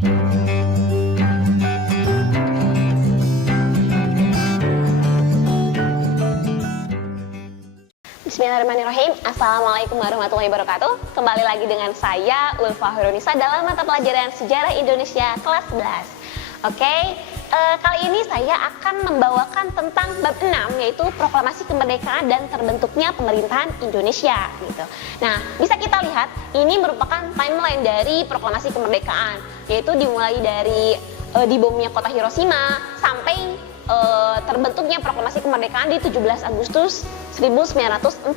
Bismillahirrahmanirrahim. Assalamualaikum warahmatullahi wabarakatuh. Kembali lagi dengan saya Ulfa Hoirunisa dalam mata pelajaran Sejarah Indonesia kelas 11. Oke, kali ini saya akan membawakan tentang bab 6, yaitu proklamasi kemerdekaan dan terbentuknya pemerintahan Indonesia gitu. Nah, bisa kita lihat ini merupakan timeline dari proklamasi kemerdekaan, yaitu dimulai dari dibomnya kota Hiroshima sampai terbentuknya proklamasi kemerdekaan di 17 Agustus 1945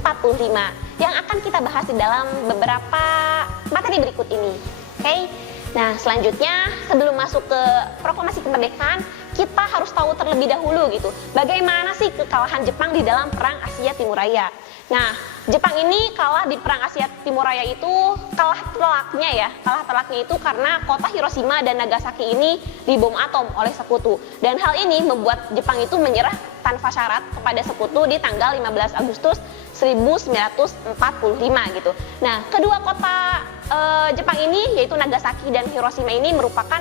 yang akan kita bahas di dalam beberapa materi berikut ini. Oke. Nah, selanjutnya sebelum masuk ke proklamasi kemerdekaan, kita harus tahu terlebih dahulu gitu, bagaimana sih kekalahan Jepang di dalam Perang Asia Timur Raya. Nah, Jepang ini kalah di Perang Asia Timur Raya itu kalah telaknya itu karena kota Hiroshima dan Nagasaki ini dibom atom oleh Sekutu. Dan hal ini membuat Jepang itu menyerah tanpa syarat kepada Sekutu di tanggal 15 Agustus 1945 gitu. Nah, kedua kota Jepang ini yaitu Nagasaki dan Hiroshima ini merupakan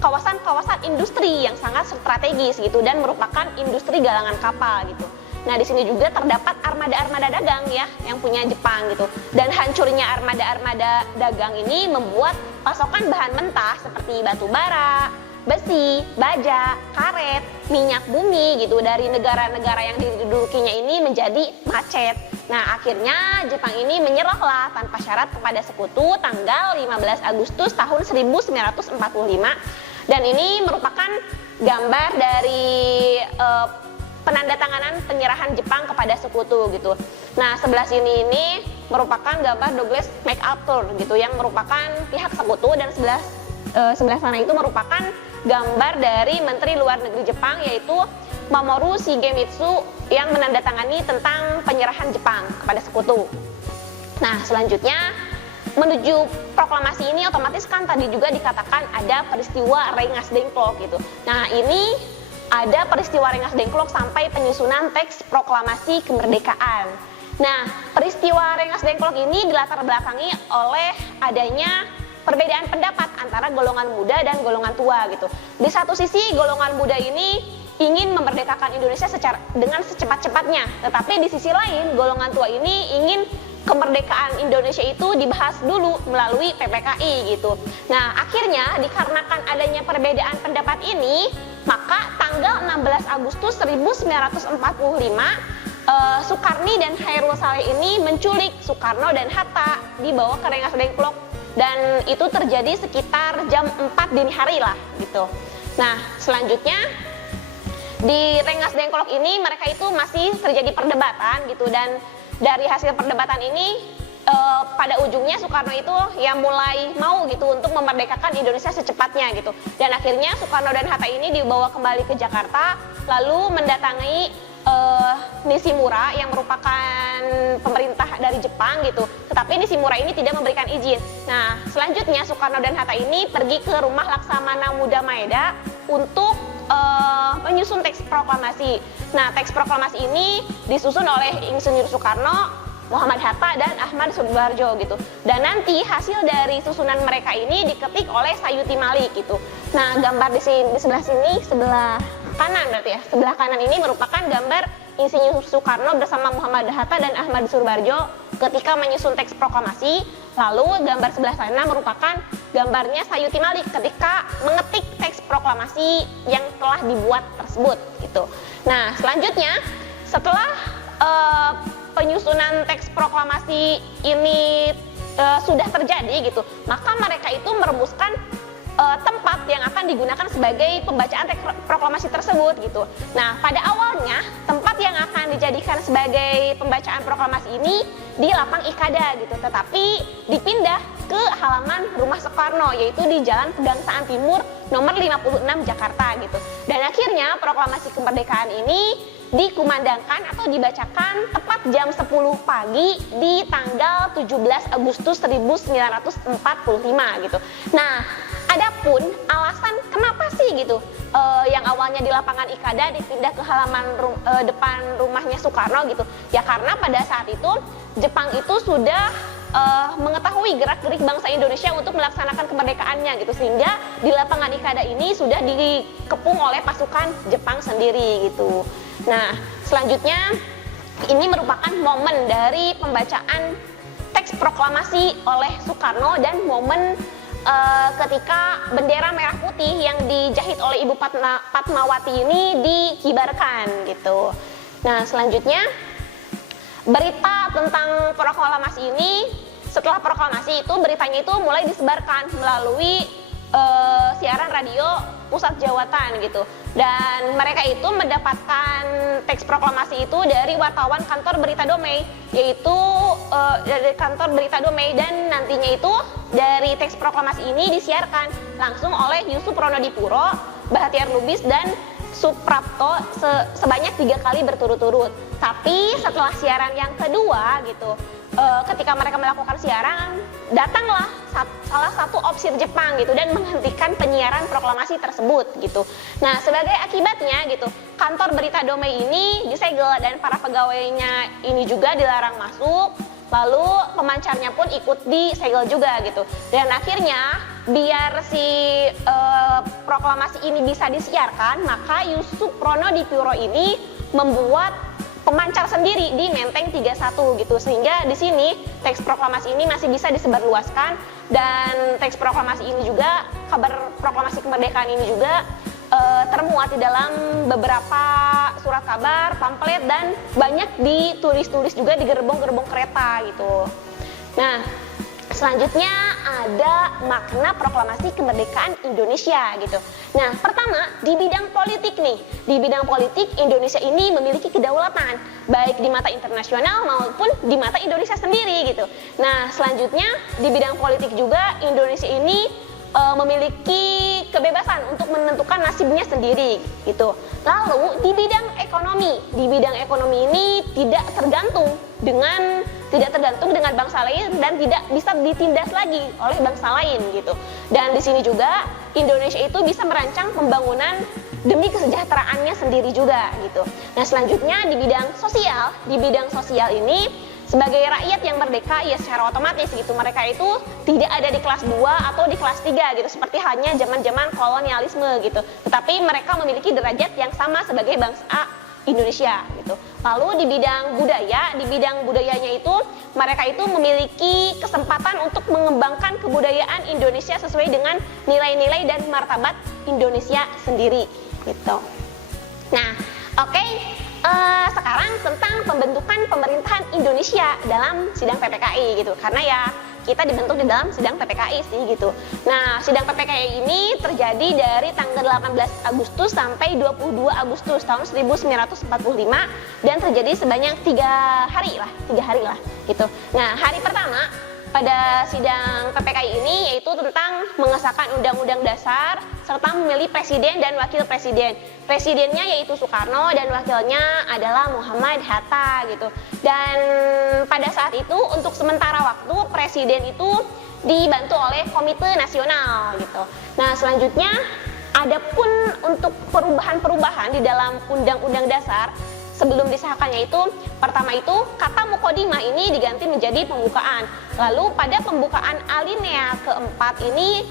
kawasan-kawasan industri yang sangat strategis gitu dan merupakan industri galangan kapal gitu. Nah, di sini juga terdapat armada-armada dagang ya yang punya Jepang gitu. Dan hancurnya armada-armada dagang ini membuat pasokan bahan mentah seperti batu bara, besi, baja, karet, minyak bumi gitu dari negara-negara yang didudukinya ini menjadi macet. Nah, akhirnya Jepang ini menyerahlah tanpa syarat kepada Sekutu tanggal 15 Agustus tahun 1945 dan ini merupakan gambar dari penandatanganan penyerahan Jepang kepada Sekutu gitu. Nah, sebelah sini ini merupakan gambar Douglas MacArthur gitu yang merupakan pihak Sekutu dan sebelah sana itu merupakan gambar dari Menteri Luar Negeri Jepang yaitu Mamoru Shigemitsu yang menandatangani tentang penyerahan Jepang kepada Sekutu. Nah, selanjutnya menuju proklamasi ini otomatis kan tadi juga dikatakan ada peristiwa Rengas Dengklok gitu. Nah, ini ada peristiwa Rengas Dengklok sampai penyusunan teks proklamasi kemerdekaan. Nah, peristiwa Rengas Dengklok ini dilatar belakangi oleh adanya perbedaan pendapat antara golongan muda dan golongan tua gitu. Di satu sisi golongan muda ini ingin memerdekakan Indonesia dengan secepat-cepatnya, tetapi di sisi lain golongan tua ini ingin kemerdekaan Indonesia itu dibahas dulu melalui PPKI gitu. Nah, akhirnya dikarenakan adanya perbedaan pendapat ini, maka tanggal 16 Agustus 1945 Soekarni dan Hairul Saleh ini menculik Soekarno dan Hatta dibawa ke Rengas Dengklok dan itu terjadi sekitar jam 4 dini hari lah gitu. Nah, selanjutnya di Rengas Dengklok ini mereka itu masih terjadi perdebatan gitu dan dari hasil perdebatan ini pada ujungnya Soekarno itu yang mulai mau gitu untuk memerdekakan Indonesia secepatnya gitu. Dan akhirnya Soekarno dan Hatta ini dibawa kembali ke Jakarta lalu mendatangi Nishimura yang merupakan pemerintah dari Jepang gitu. Tetapi Nishimura ini tidak memberikan izin. Nah, selanjutnya Soekarno dan Hatta ini pergi ke rumah Laksamana Muda Maeda untuk menyusun teks proklamasi. Nah, teks proklamasi ini disusun oleh Insinyur Soekarno, Muhammad Hatta, dan Ahmad Subarjo gitu. Dan nanti hasil dari susunan mereka ini diketik oleh Sayuti Malik gitu. Nah, gambar di sebelah sini, sebelah kanan berarti ya. Sebelah kanan ini merupakan gambar Insinyur Soekarno bersama Muhammad Hatta dan Ahmad Subarjo ketika menyusun teks proklamasi. Lalu gambar sebelah sana merupakan gambarnya Sayuti Malik ketika mengetik teks proklamasi yang telah dibuat tersebut gitu. Nah, selanjutnya setelah penyusunan teks proklamasi ini sudah terjadi gitu, maka mereka itu merumuskan tempat yang akan digunakan sebagai pembacaan teks proklamasi tersebut gitu. Nah, pada awalnya tempat yang akan dijadikan sebagai pembacaan proklamasi ini di Lapang Ikada gitu, tetapi dipindah ke halaman rumah Soekarno yaitu di Jalan Pegangsaan Timur nomor 56 Jakarta gitu. Dan akhirnya proklamasi kemerdekaan ini dikumandangkan atau dibacakan tepat jam 10 pagi di tanggal 17 Agustus 1945 gitu. Nah, adapun alasan kenapa sih gitu yang awalnya di lapangan Ikada dipindah ke halaman depan rumahnya Soekarno gitu, ya karena pada saat itu Jepang itu sudah mengetahui gerak-gerik bangsa Indonesia untuk melaksanakan kemerdekaannya gitu, sehingga di lapangan Ikada ini sudah dikepung oleh pasukan Jepang sendiri gitu. Nah, selanjutnya ini merupakan momen dari pembacaan teks proklamasi oleh Soekarno dan momen ketika bendera merah putih yang dijahit oleh Ibu Fatmawati ini dikibarkan gitu. Nah, selanjutnya berita tentang proklamasi ini, setelah proklamasi itu beritanya itu mulai disebarkan melalui siaran radio pusat jawatan gitu, dan mereka itu mendapatkan teks proklamasi itu dari wartawan kantor Berita Damai, yaitu dari kantor Berita Damai, dan nantinya itu dari teks proklamasi ini disiarkan langsung oleh Yusuf Ronodipuro, Bahtiar Lubis, dan Suprapto sebanyak 3 kali berturut-turut. Tapi setelah siaran yang kedua gitu, ketika mereka melakukan siaran, datanglah salah satu opsir Jepang gitu dan menghentikan penyiaran proklamasi tersebut gitu. Nah, sebagai akibatnya gitu, kantor Berita Damai ini disegel dan para pegawainya ini juga dilarang masuk. Lalu pemancarnya pun ikut disegel juga gitu. Dan akhirnya biar si proklamasi ini bisa disiarkan, maka Yusuf Ronodipuro ini membuat pemancar sendiri di Menteng 31 gitu, sehingga di sini teks proklamasi ini masih bisa disebarluaskan, dan teks proklamasi ini juga, kabar proklamasi kemerdekaan ini juga termuat di dalam beberapa surat kabar, pamflet, dan banyak ditulis-tulis juga di gerbong-gerbong kereta gitu. Nah, selanjutnya ada makna proklamasi kemerdekaan Indonesia gitu. Nah, pertama di bidang politik nih. Di bidang politik Indonesia ini memiliki kedaulatan baik di mata internasional maupun di mata Indonesia sendiri gitu. Nah, selanjutnya di bidang politik juga Indonesia ini memiliki kebebasan untuk menentukan nasibnya sendiri gitu. Lalu di bidang ekonomi ini tidak tergantung dengan bangsa lain dan tidak bisa ditindas lagi oleh bangsa lain gitu. Dan di sini juga Indonesia itu bisa merancang pembangunan demi kesejahteraannya sendiri juga gitu. Nah, selanjutnya di bidang sosial ini sebagai rakyat yang merdeka ya secara otomatis gitu, mereka itu tidak ada di kelas 2 atau di kelas 3 gitu, seperti halnya zaman-zaman kolonialisme gitu. Tetapi mereka memiliki derajat yang sama sebagai bangsa Indonesia gitu. Lalu di bidang budayanya itu mereka itu memiliki kesempatan untuk mengembangkan kebudayaan Indonesia sesuai dengan nilai-nilai dan martabat Indonesia sendiri gitu. Nah, oke. Sekarang tentang pembentukan pemerintahan Indonesia dalam sidang PPKI gitu, karena ya kita dibentuk di dalam sidang PPKI sih gitu. Nah, sidang PPKI ini terjadi dari tanggal 18 Agustus sampai 22 Agustus tahun 1945 dan terjadi sebanyak 3 hari lah gitu. Nah, hari pertama pada sidang PPKI ini yaitu tentang mengesahkan Undang-Undang Dasar serta memilih presiden dan wakil presiden. Presidennya yaitu Soekarno dan wakilnya adalah Muhammad Hatta gitu. Dan pada saat itu untuk sementara waktu presiden itu dibantu oleh Komite Nasional gitu. Nah, selanjutnya adapun untuk perubahan-perubahan di dalam Undang-Undang Dasar sebelum disahkannya itu, pertama itu kata mukodimah ini diganti menjadi pembukaan. Lalu pada pembukaan alinea keempat ini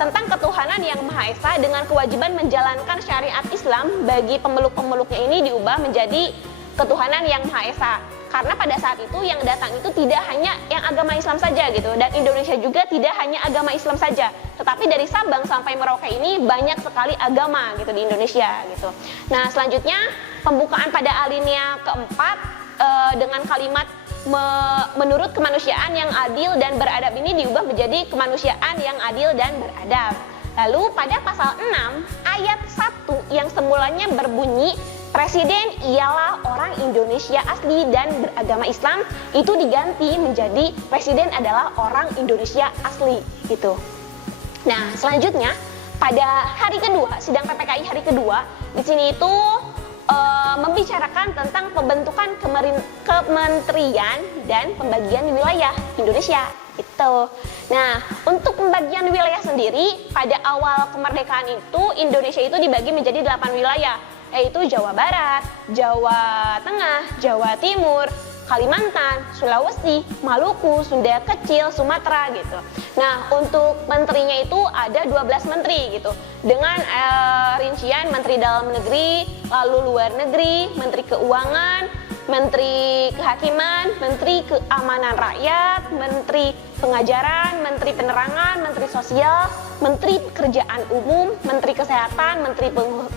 tentang ketuhanan yang Maha Esa dengan kewajiban menjalankan syariat Islam bagi pemeluk-pemeluknya ini diubah menjadi ketuhanan yang Maha Esa. Karena pada saat itu yang datang itu tidak hanya yang agama Islam saja gitu, dan Indonesia juga tidak hanya agama Islam saja, tetapi dari Sabang sampai Merauke ini banyak sekali agama gitu di Indonesia gitu. Nah, selanjutnya pembukaan pada alinea keempat dengan kalimat menurut kemanusiaan yang adil dan beradab ini diubah menjadi kemanusiaan yang adil dan beradab. Lalu pada pasal 6 ayat 1 yang semulanya berbunyi presiden ialah orang Indonesia asli dan beragama Islam itu diganti menjadi presiden adalah orang Indonesia asli gitu. Nah, selanjutnya pada hari kedua, sidang PPKI hari kedua, di sini itu membicarakan tentang pembentukan kementerian dan pembagian wilayah Indonesia gitu. Nah, untuk pembagian wilayah sendiri pada awal kemerdekaan itu Indonesia itu dibagi menjadi 8 wilayah, yaitu Jawa Barat, Jawa Tengah, Jawa Timur, Kalimantan, Sulawesi, Maluku, Sunda Kecil, Sumatera gitu. Nah, untuk menterinya itu ada 12 menteri gitu. Dengan rincian Menteri Dalam Negeri, lalu Luar Negeri, Menteri Keuangan, Menteri Kehakiman, Menteri Keamanan Rakyat, Menteri Pengajaran, Menteri Penerangan, Menteri Sosial, Menteri Pekerjaan Umum, Menteri Kesehatan, Menteri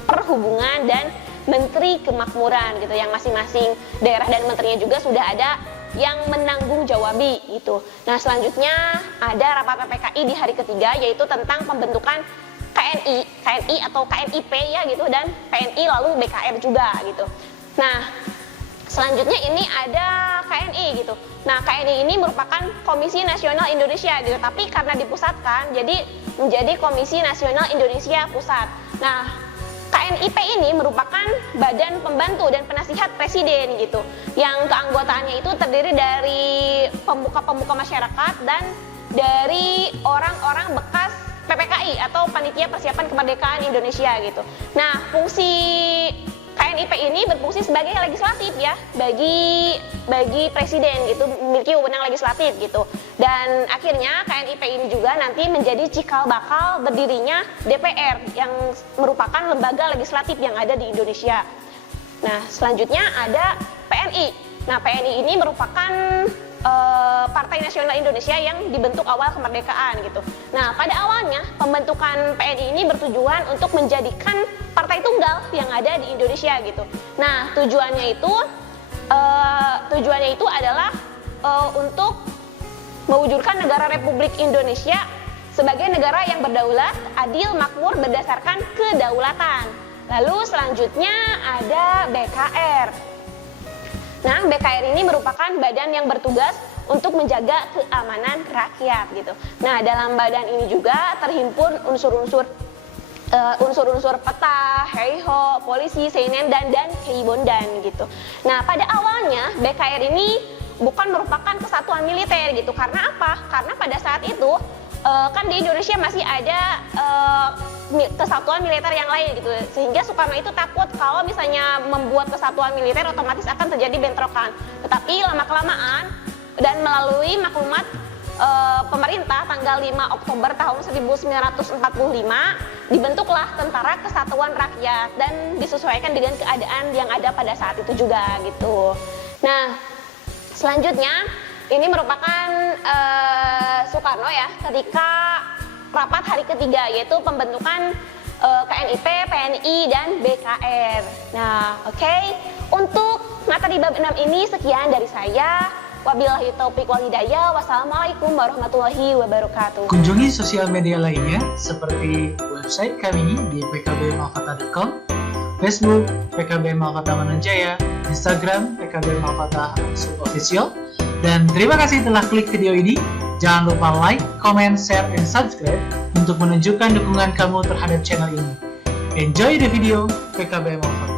Perhubungan, dan Menteri Kemakmuran gitu. Yang masing-masing daerah dan menterinya juga sudah ada yang menanggung jawabi gitu. Nah, selanjutnya ada rapat PPKI di hari ketiga, yaitu tentang pembentukan KNI atau KNIP ya gitu, dan PNI lalu BKR juga gitu. Nah, selanjutnya ini ada KNI gitu. Nah, KNI ini merupakan Komisi Nasional Indonesia gitu, tapi karena dipusatkan jadi menjadi Komisi Nasional Indonesia Pusat. Nah, KNIP ini merupakan badan pembantu dan penasihat presiden gitu, yang keanggotaannya itu terdiri dari pemuka-pemuka masyarakat dan dari orang-orang bekas PPKI atau Panitia Persiapan Kemerdekaan Indonesia gitu. Nah, fungsi KNIP ini berfungsi sebagai legislatif ya, bagi presiden gitu, memiliki wewenang legislatif gitu. Dan akhirnya KNIP ini juga nanti menjadi cikal bakal berdirinya DPR yang merupakan lembaga legislatif yang ada di Indonesia. Nah, selanjutnya ada PNI. Nah, PNI ini merupakan Partai Nasional Indonesia yang dibentuk awal kemerdekaan gitu. Nah, pada awalnya pembentukan PNI ini bertujuan untuk menjadikan partai tunggal yang ada di Indonesia gitu. Nah, tujuannya itu adalah untuk mewujudkan negara Republik Indonesia sebagai negara yang berdaulat, adil, makmur berdasarkan kedaulatan. Lalu selanjutnya ada BKR. Nah, BKR ini merupakan badan yang bertugas untuk menjaga keamanan rakyat gitu. Nah, dalam badan ini juga terhimpun unsur-unsur peta, heiho, polisi, seinendan, dan keibondan gitu. Nah, pada awalnya BKR ini bukan merupakan kesatuan militer gitu. Karena apa? Karena pada saat itu kan di Indonesia masih ada kesatuan militer yang lain gitu, sehingga Soekarno itu takut kalau misalnya membuat kesatuan militer otomatis akan terjadi bentrokan. Tetapi lama-kelamaan dan melalui maklumat pemerintah tanggal 5 Oktober tahun 1945 dibentuklah Tentara Kesatuan Rakyat dan disesuaikan dengan keadaan yang ada pada saat itu juga gitu. Nah, selanjutnya ini merupakan Soekarno ya ketika rapat hari ketiga, yaitu pembentukan KNIP, PNI, dan BKR. Nah, oke. Untuk materi bab 6 ini sekian dari saya. Wabillahi taufiq wal hidayah. Wassalamualaikum warahmatullahi wabarakatuh. Kunjungi sosial media lainnya seperti website kami di pkbmalkata.com, Facebook PKB Malkata Mananjaya, Instagram PKB Malkata _official. Dan terima kasih telah klik video ini. Jangan lupa like, comment, share, and subscribe untuk menunjukkan dukungan kamu terhadap channel ini. Enjoy the video, PKB Malkata.